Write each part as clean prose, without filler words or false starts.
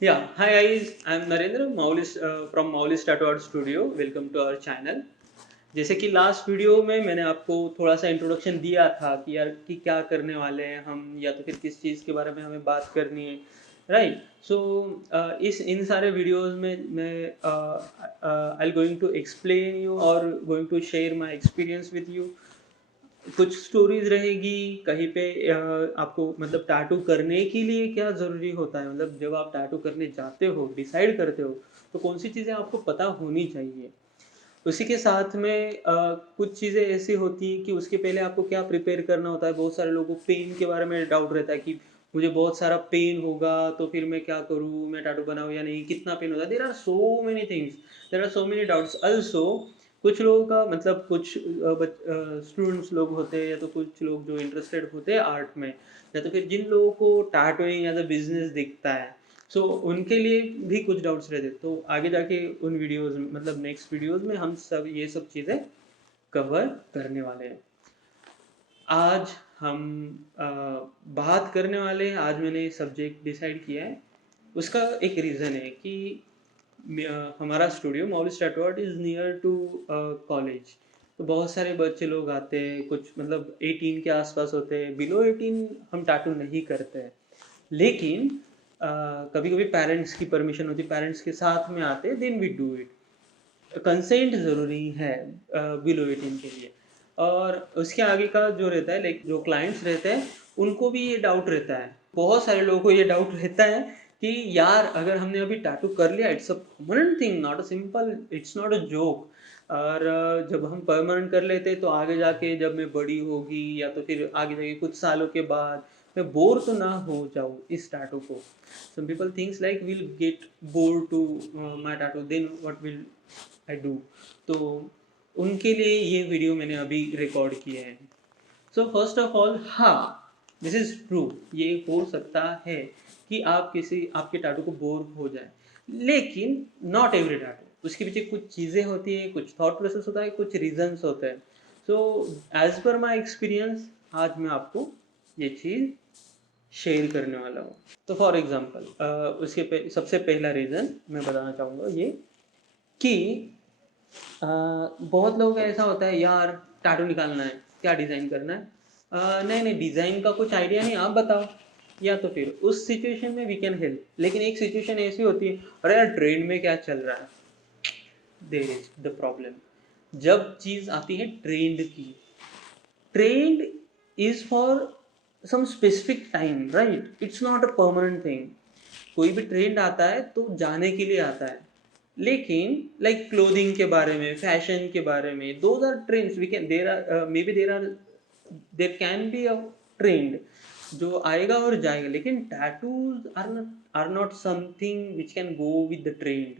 Yeah, hi guys, I'm Narendra from Maulis Tattoo Art Studio. Welcome to our channel. जैसे कि last video में मैंने आपको थोड़ा सा इंट्रोडक्शन दिया था कि यार कि क्या करने वाले हैं हम या तो फिर किस चीज़ के बारे में हमें बात करनी है, राइट? सो इस इन सारे वीडियोस में मैं I going to explain you और going to share my experience with you. कुछ स्टोरीज रहेगी कहीं पे आपको मतलब टैटू करने के लिए क्या ज़रूरी होता है, मतलब जब आप टैटू करने जाते हो डिसाइड करते हो तो कौन सी चीज़ें आपको पता होनी चाहिए। उसी के साथ में कुछ चीज़ें ऐसी होती हैं कि उसके पहले आपको क्या प्रिपेयर करना होता है। बहुत सारे लोगों को पेन के बारे में डाउट रहता है कि मुझे बहुत सारा पेन होगा तो फिर मैं क्या करूँ, मैं टैटू बनाऊँ या नहीं, कितना पेन होता है। There are so many things, there are so many doubts also. कुछ लोगों का मतलब कुछ स्टूडेंट्स लोग होते हैं या तो कुछ लोग जो इंटरेस्टेड होते हैं आर्ट में, या तो फिर जिन लोगों को टैटूइंग एज अ बिजनेस दिखता है, सो उनके लिए भी कुछ डाउट्स रहते। तो आगे जाके उन वीडियोस में मतलब नेक्स्ट वीडियोस में हम सब ये सब चीज़ें कवर करने वाले हैं। आज हम अ, बात करने वाले हैं, आज मैंने सब्जेक्ट डिसाइड किया है। उसका एक रीज़न है कि हमारा studio mall situated is near to college. तो बहुत सारे बच्चे लोग आते हैं, कुछ मतलब 18 के आसपास होते हैं, बिलो 18 हम टैटू नहीं करते हैं। लेकिन कभी कभी पेरेंट्स की परमिशन होती है, पेरेंट्स के साथ में आते हैं, then we do it. Consent ज़रूरी है बिलो 18 के लिए। और उसके आगे का जो रहता है, लाइक जो क्लाइंट्स रहते हैं, उनको भी ये डाउट रहता है, बहुत सारे लोगों को ये डाउट रहता है कि यार अगर हमने अभी टैटू कर लिया, it's a permanent thing, not a simple, it's not a joke. और जब हम परमानेंट कर लेते तो आगे जाके जब मैं बड़ी होगी या तो फिर आगे जाके कुछ सालों के बाद मैं बोर तो ना हो जाऊँ इस टैटू को। Some people thinks like will get bore to my tattoo, then what will I do. तो उनके लिए ये वीडियो मैंने अभी रिकॉर्ड किए हैं। सो फर्स्ट ऑफ ऑल, हाँ, दिस इज ट्रू, ये हो सकता है कि आप किसी आपके टैटू को बोर हो जाए, लेकिन नॉट एवरी टैटू, उसके पीछे कुछ चीज़ें होती हैं, कुछ थॉट प्रोसेस होता है, कुछ रीजंस होते हैं। So as per my experience आज मैं आपको ये चीज़ शेयर करने वाला हूँ। तो फॉर एग्जाम्पल सबसे पहला रीज़न मैं बताना चाहूँगा ये कि बहुत लोगों का ऐसा होता है, यार टैटू निकालना है, क्या डिज़ाइन करना है? नहीं नहीं, डिज़ाइन का कुछ आइडिया नहीं, आप बताओ। या तो फिर उस सिचुएशन में वी कैन हेल्प, लेकिन एक सिचुएशन ऐसी होती है, अरे यार ट्रेंड में क्या चल रहा है, देयर इज द प्रॉब्लम। जब चीज़ आती है ट्रेंड की, trend is for some specific time, right? It's not a permanent thing. कोई भी ट्रेंड आता है तो जाने के लिए आता है, लेकिन लाइक क्लोथिंग के बारे में, फैशन के बारे में, those are trends, we can there are may be there can be a trend जो आएगा और जाएगा, लेकिन tattoos are not something which can go with the trend,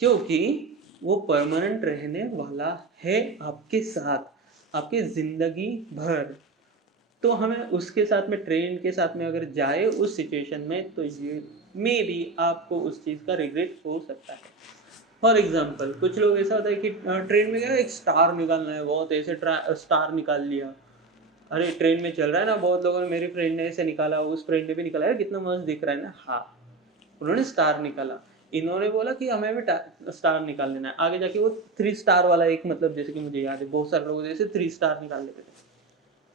क्योंकि वो परमानेंट रहने वाला है आपके साथ, आपके जिंदगी भर। तो हमें उसके साथ में, ट्रेंड के साथ में अगर जाए उस सिचुएशन में, तो ये मे बी आपको उस चीज़ का रिग्रेट हो सकता है। फॉर एग्जाम्पल, कुछ लोग ऐसा होता है कि ट्रेंड में क्या एक स्टार निकालना है, बहुत ऐसे स्टार निकाल लिया। अरे ट्रेंड में चल रहा है ना, बहुत लोगों ने, मेरे फ्रेंड ने ऐसे निकाला, उस फ्रेंड ने भी निकाला, यार कितना मस्त दिख रहा है ना, हाँ, उन्होंने स्टार निकाला। इन्होंने बोला कि हमें भी स्टार निकाल लेना है, आगे जाके वो 3 स्टार वाला एक, मतलब जैसे कि मुझे याद है बहुत सारे लोग जैसे 3 स्टार निकाल लेते थे।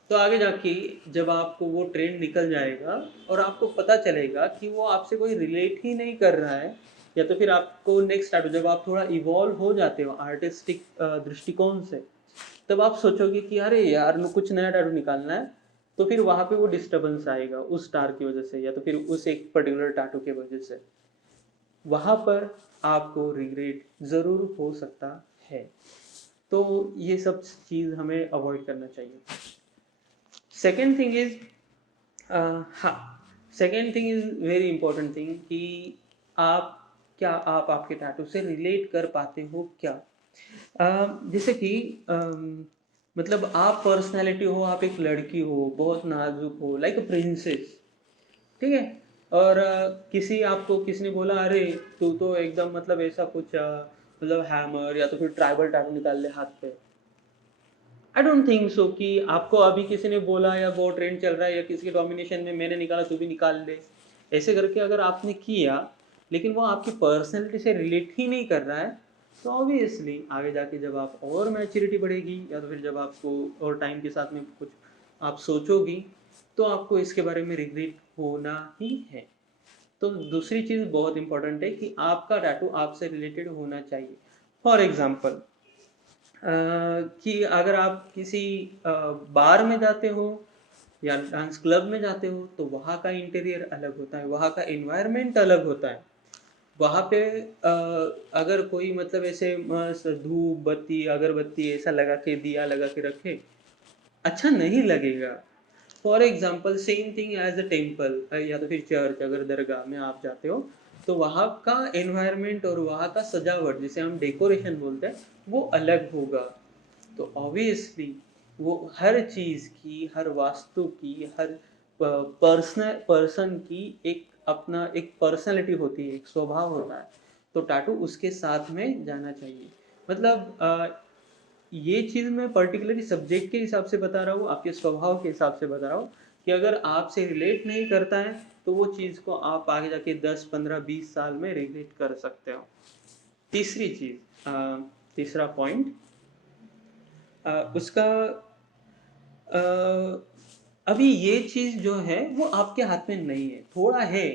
तो आगे जाके जब आपको वो ट्रेंड निकल जाएगा और आपको पता चलेगा कि वो आपसे कोई रिलेट ही नहीं कर रहा है, या तो फिर आपको नेक्स्ट स्टार्ट, जब आप थोड़ा इवॉल्व हो जाते हो आर्टिस्टिक दृष्टिकोण से, तब आप सोचोगे कि अरे यार कुछ नया टैटू निकालना है। तो फिर वहाँ पे वो डिस्टर्बेंस आएगा उस स्टार की वजह से, या तो फिर उस एक पर्टिकुलर टैटू की वजह से, वहाँ पर आपको रिग्रेट ज़रूर हो सकता है। तो ये सब चीज़ हमें अवॉइड करना चाहिए। सेकेंड थिंग इज, हाँ, second thing is very important thing कि आप क्या आप आपके टैटू से रिलेट कर पाते हो क्या? जैसे कि मतलब आप पर्सनैलिटी हो, आप एक लड़की हो, बहुत नाजुक हो, लाइक अ प्रिंसेस, ठीक है? और किसी आपको किसी ने बोला, अरे तू तो एकदम मतलब ऐसा कुछ मतलब हैमर या तो फिर ट्राइबल टैटू निकाल ले हाथ पे। आई डोंट थिंक सो कि आपको अभी किसी ने बोला या वो ट्रेंड चल रहा है या किसी के डोमिनेशन में मैंने निकाला तू भी निकाल ले, ऐसे करके अगर आपने किया, लेकिन वो आपकी पर्सनैलिटी से रिलेट ही नहीं कर रहा है, तो ऑब्वियसली आगे जाके जब आप और मैच्योरिटी बढ़ेगी या तो फिर जब आपको और टाइम के साथ में कुछ आप सोचोगी, तो आपको इसके बारे में रिग्रेट होना ही है। तो दूसरी चीज़ बहुत इंपॉर्टेंट है कि आपका टैटू आपसे रिलेटेड होना चाहिए। फॉर एग्जांपल कि अगर आप किसी बार में जाते हो या डांस क्लब में जाते हो, तो वहाँ का इंटीरियर अलग होता है, वहाँ का एनवायरनमेंट अलग होता है। वहाँ पे अगर कोई मतलब ऐसे मस्त धूप बत्ती अगरबत्ती ऐसा लगा के दिया लगा के रखे, अच्छा नहीं लगेगा। For example same thing as a temple या तो फिर चर्च, अगर दरगाह में आप जाते हो, तो वहाँ का एनवायरनमेंट और वहाँ का सजावट जिसे हम डेकोरेशन बोलते हैं, वो अलग होगा। तो ऑब्वियसली वो हर चीज़ की, हर वास्तु की, हर पर्सन की एक अपना एक पर्सनैलिटी होती है, एक स्वभाव होता है। तो टैटू उसके साथ में जाना चाहिए। मतलब ये चीज़ मैं पर्टिकुलरली सब्जेक्ट के हिसाब से बता रहा हूँ, आपके स्वभाव के हिसाब से बता रहा हूँ कि अगर आपसे रिलेट नहीं करता है, तो वो चीज़ को आप आगे जाके 10, 15, 20 साल में रिग्रेट कर सकते हो। तीसरी चीज़, तीसरा पॉइंट उसका अ, अभी ये चीज़ जो है वो आपके हाथ में नहीं है, थोड़ा है।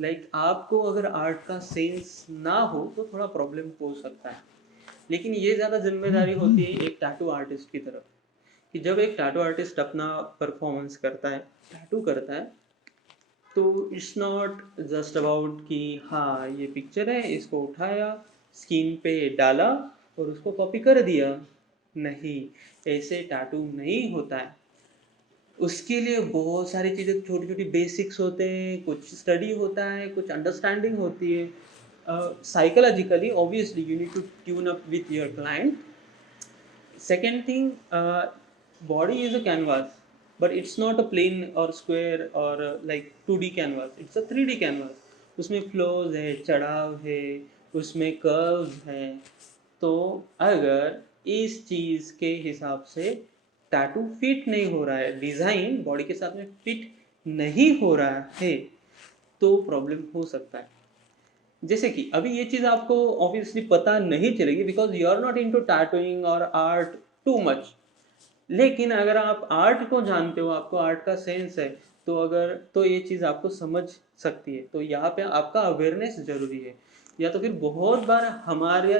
लाइक आपको अगर आर्ट का सेंस ना हो तो थोड़ा प्रॉब्लम हो सकता है, लेकिन ये ज़्यादा जिम्मेदारी होती है एक टैटू आर्टिस्ट की तरफ, कि जब एक टैटू आर्टिस्ट अपना परफॉर्मेंस करता है, टैटू करता है, तो इट्स नॉट जस्ट अबाउट कि हाँ ये पिक्चर है, इसको उठाया, स्किन पे डाला और उसको कॉपी कर दिया। नहीं, ऐसे टैटू नहीं होता है। उसके लिए बहुत सारी चीज़ें, छोटी छोटी बेसिक्स होते हैं, कुछ स्टडी होता है, कुछ अंडरस्टैंडिंग होती है। Psychologically obviously you need to tune up with your client. Second thing, body is a canvas, but it's not a plain or square or like 2D canvas. It's a 3D canvas. उसमें flows है, चढ़ाव है, उसमें curves हैं। तो अगर इस चीज़ के हिसाब से टैटू फिट नहीं हो रहा है, डिज़ाइन बॉडी के साथ में फिट नहीं हो रहा है, तो प्रॉब्लम हो सकता है। जैसे कि अभी ये चीज़ आपको ऑब्वियसली पता नहीं चलेगी because you are not into tattooing और आर्ट टू मच। लेकिन अगर आप आर्ट को जानते हो, आपको आर्ट का सेंस है, तो ये चीज़ आपको समझ सकती है। तो यहाँ पे आपका अवेयरनेस ज़रूरी है। या तो फिर बहुत बार हमारे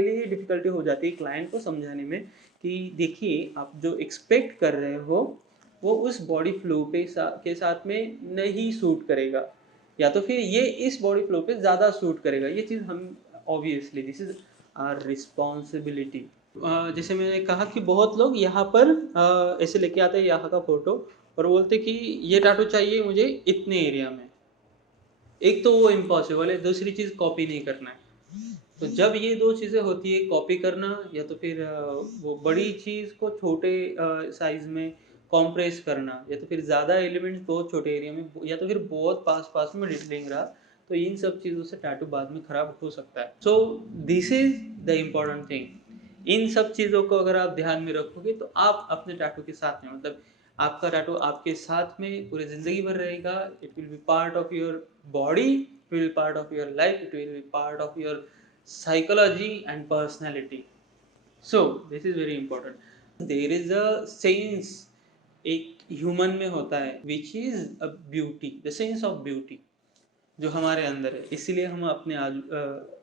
लिए डिफ़िकल्टी हो जाती है क्लाइंट को समझाने में कि देखिए आप जो एक्सपेक्ट कर रहे हो, वो उस बॉडी फ्लो के साथ में नहीं सूट करेगा। या तो फिर ये इस बॉडी फ्लो पे ज़्यादा सूट करेगा। ये चीज़ हम obviously this is our responsibility. जैसे मैंने कहा कि बहुत लोग यहाँ पर ऐसे लेके आते हैं यहाँ का फोटो और बोलते कि ये टैटू चाहिए मुझे इतने एरिया में। एक तो वो इम्पॉसिबल है, दूसरी चीज़ कॉपी नहीं करना है। तो जब ये दो चीज़ें होती है, कॉपी करना या तो फिर वो बड़ी चीज़ को छोटे साइज में कॉम्प्रेस करना, या तो फिर ज़्यादा एलिमेंट्स बहुत छोटे एरिया में, या तो फिर बहुत पास पास में डिटेलिंग रहा, तो इन सब चीज़ों से टैटू बाद में खराब हो सकता है। So this is the important thing. इन सब चीज़ों को अगर आप ध्यान में रखोगे तो आप अपने टैटू के साथ में, मतलब आपका टैटू आपके साथ में पूरी ज़िंदगी भर रहेगा। It will be part of your body, it will be part of your life, it will be part of your psychology and personality. So this is very important. There is a sense एक human में होता है which is a beauty, the sense of beauty जो हमारे अंदर है। इसीलिए हम अपने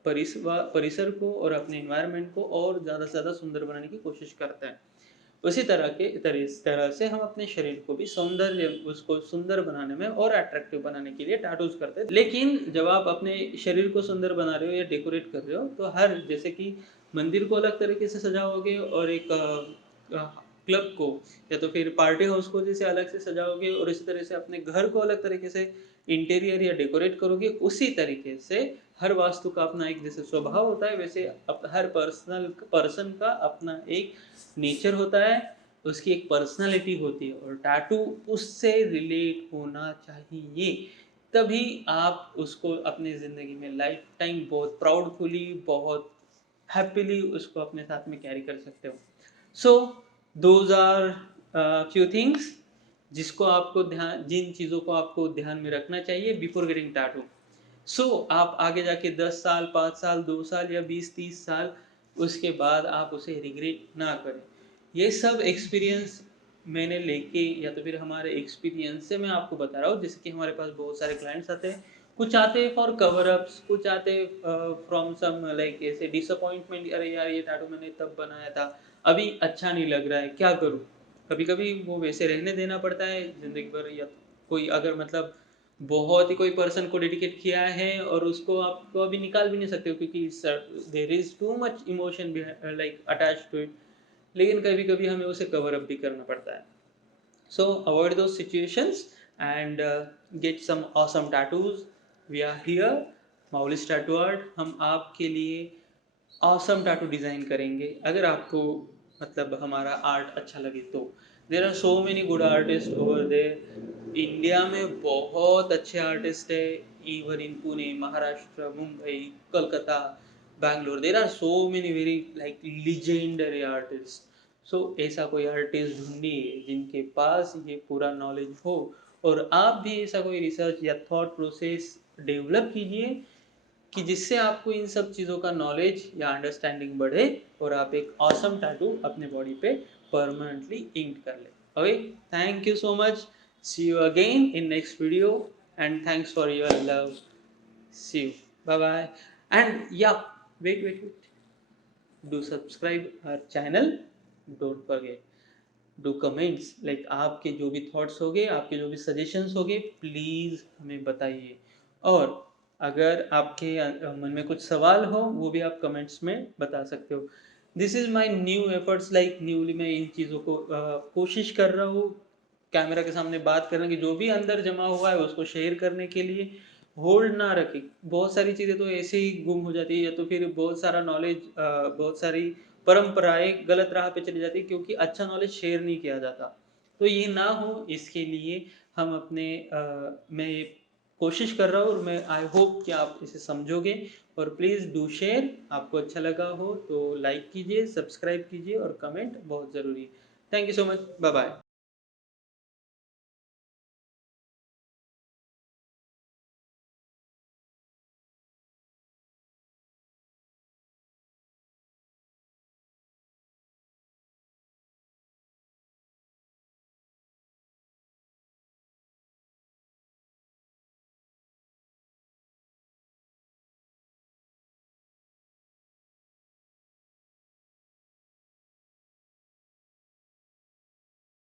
परिसर को और अपने एनवायरनमेंट को और ज़्यादा से ज़्यादा सुंदर बनाने की कोशिश करते हैं। उसी तरह से हम अपने शरीर को भी उसको सुंदर बनाने में और अट्रैक्टिव बनाने के लिए टैटूज करते हैं। लेकिन जब आप अपने शरीर को सुंदर बना रहे हो या डेकोरेट कर रहे हो, तो हर जैसे कि मंदिर को अलग तरीके से सजाओगे और एक क्लब को या तो फिर पार्टी हाउस को जैसे अलग से सजाओगे, और इसी तरह से अपने घर को अलग तरीके से इंटीरियर या डेकोरेट करोगे, उसी तरीके से हर वास्तु का अपना एक जैसे स्वभाव होता है, वैसे हर पर्सन का अपना एक नेचर होता है, उसकी एक पर्सनालिटी होती है, और टैटू उससे रिलेट होना चाहिए। तभी आप उसको अपनी ज़िंदगी में लाइफ टाइम बहुत प्राउडफुली, बहुत हैप्पीली उसको अपने साथ में कैरी कर सकते हो। So those are few things जिन चीज़ों को आपको ध्यान में रखना चाहिए बिफोर गेटिंग टैटू। आप आगे जाके 10 साल, 5 साल, 2 साल या 20-30 साल उसके बाद आप उसे रिग्रेट ना करें। ये सब एक्सपीरियंस मैंने लेके या तो फिर हमारे एक्सपीरियंस से मैं आपको बता रहा हूँ, जैसे कि हमारे पास बहुत सारे क्लाइंट्स आते हैं, कुछ आते हैं फॉर कवर अप्स, कुछ आते हैं फ्रॉम सम लाइक ऐसे डिसअपॉइंटमेंट, अरे यार ये टैटू मैंने तब बनाया था, अभी अच्छा नहीं लग रहा है, क्या करूँ? कभी-कभी वो वैसे रहने देना पड़ता है ज़िंदगी भर, या कोई अगर मतलब बहुत ही कोई पर्सन को डेडिकेट किया है और उसको आप तो अभी निकाल भी नहीं सकते हो, क्योंकि there is too much emotion like attached to it. लेकिन कभी-कभी हमें उसे कवर अप भी करना पड़ता है। So avoid those situations and get some awesome tattoos. We are here, Maulis Tattoo Art. हम आपके लिए awesome tattoo डिज़ाइन करेंगे अगर आपको मतलब हमारा आर्ट अच्छा लगे तो। There are so many good artist over there. India में बहुत अच्छे आर्टिस्ट है, even in Pune, Maharashtra, Mumbai, Calcutta, Bangalore, there are so many very like legendary artist. ऐसा कोई आर्टिस्ट ढूंढिए जिनके पास ये पूरा नॉलेज हो, और आप भी ऐसा कोई रिसर्च या थॉट प्रोसेस डेवलप कीजिए कि जिससे आपको इन सब चीज़ों का नॉलेज या अंडरस्टैंडिंग बढ़े और आप एक ऑसम टैटू अपने बॉडी पे परमानेंटली इंक कर ले। Okay, thank you so much, see you again in next video and thanks for your love, see you, bye bye. And yeah wait, do subscribe our channel, don't forget, do comments, like आपके जो भी thoughts होंगे, आपके जो भी suggestions होंगे, please हमें बताइए। और अगर आपके मन में कुछ सवाल हो वो भी आप कमेंट्स में बता सकते हो। This is my new efforts, like newly मैं इन चीज़ों को कोशिश कर रहा हूँ कैमरा के सामने बात करने की, जो भी अंदर जमा हुआ है उसको शेयर करने के लिए। होल्ड ना रखें, बहुत सारी चीज़ें तो ऐसे ही गुम हो जाती है, या तो फिर बहुत सारा नॉलेज, बहुत सारी परंपराएं गलत राह पे चली जाती है क्योंकि अच्छा नॉलेज शेयर नहीं किया जाता। तो ये ना हो इसके लिए हम अपने मैं कोशिश कर रहा हूँ, और मैं आई होप कि आप इसे समझोगे। और प्लीज़ डू शेयर, आपको अच्छा लगा हो तो लाइक कीजिए, सब्सक्राइब कीजिए और कमेंट बहुत ज़रूरी है। Thank you so much, bye bye.